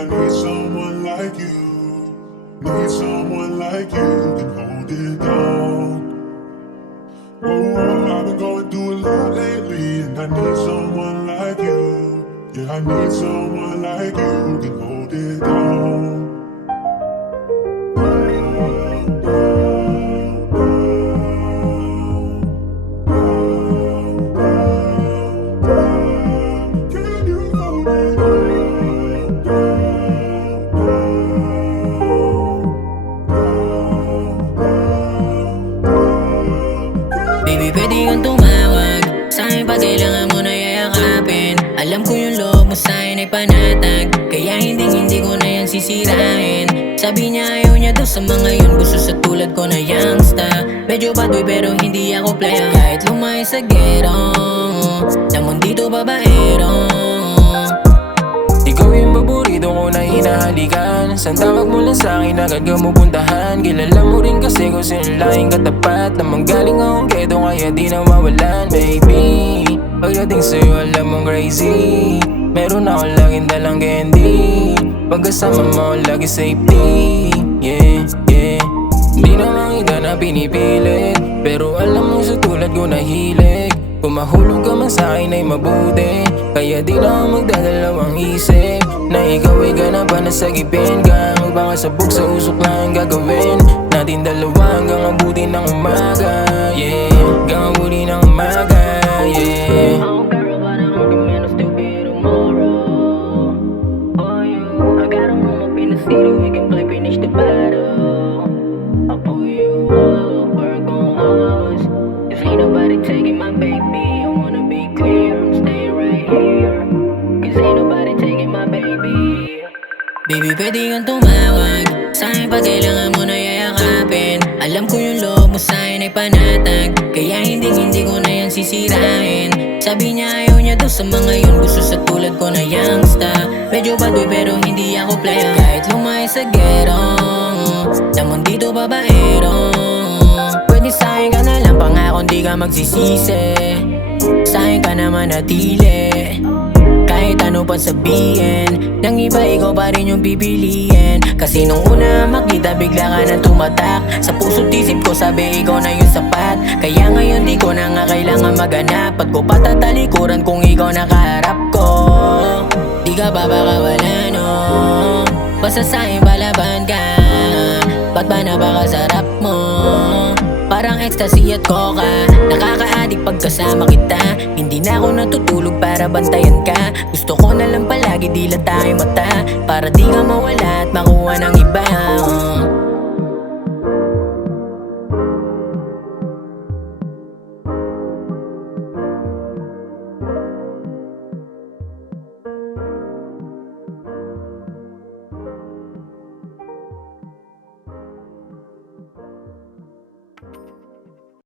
I need someone like you. Need someone like you who can hold it down. Whoa, I've been going through a lot lately, and I need someone like you. Yeah, I need someone like you who can hold it down. Can you hold it Baby, pwede kang tumawag sa'kin pag kailangan mo na yayakapin. Alam ko yung loob mo sa'kin ay panatag, kaya hindi ko na yan sisirain. Sabi niya ayaw niya daw sa mga yun, gusto sa tulad ko na youngsta. Medyo baduy pero hindi ako player, kahit lumay sa gero. Namon dito babaero. Ikaw yung paborito ko na hinahalikan. San tawag mo lang sa'kin agad ka mupuntahan. Kilala mo rin kasi kung sino laking katapat. Namang galing akong kedo kaya di nawawalan. Baby, pagdating sa'yo alam mong crazy. Meron ako laging dalang candy. Pagkasama mo lagi safety. Yeah, yeah. Di naman kita na pinipilit, pero alam mo sa tulad ko nahilig. Kung mahulog ka man sa'kin ay mabuti, kaya di na ako magdadalawang isip na ikaw ay ganap pa na sagipin ka. Magpakasabog sa usok lang ang gagawin natin dalawa hanggang abuti ng umaga. Yeah, hanggang abuti ng umaga. Yeah. Oh girl, but I'm the man of still be tomorrow. For you, I got a room up in the city, we can play finish the battle. I'll pull you up, we're gon' house. Cause ain't nobody taking my baby, I wanna be clear, I'm staying right here. Cause ain't nobody taking my baby. Baby, pwede kang tumawag sa'kin pag kailangan mo na yayakapin. Alam ko yung loob mo sa'kin ay panatag, kaya hindi ko na yan sisirain. Sabi niya ayaw niya daw sa mga yun, gusto sa tulad ko na youngsta. Medyo baduy pero hindi ako player, kahit lumay sa gero. Namon dito babaero. Pwede sa'kin ka na lang, pangako di ka magsisisi. Sa'kin ka naman natili, kahit ano pa sabihin ng iba, ikaw pa rin yung pipiliin. Kasi nung una makita, bigla ka nang tumatak sa puso't isip ko, sabi ikaw na yung sapat. Kaya ngayon di ko na nga kailangan maghanap, at ko patatalikuran kung ikaw nakaharap ko. Di ka ba baka wala no, basta sa'kin palaban ka. Ba't ba napakasarap mo? Parang ecstasy at coca, nakaka-addict pagkasama kita. Hindi na ako natutulog para bantayan ka. Gusto ko na lang palagi dilat tayo mata, para di ka mawala at makuha ng iba.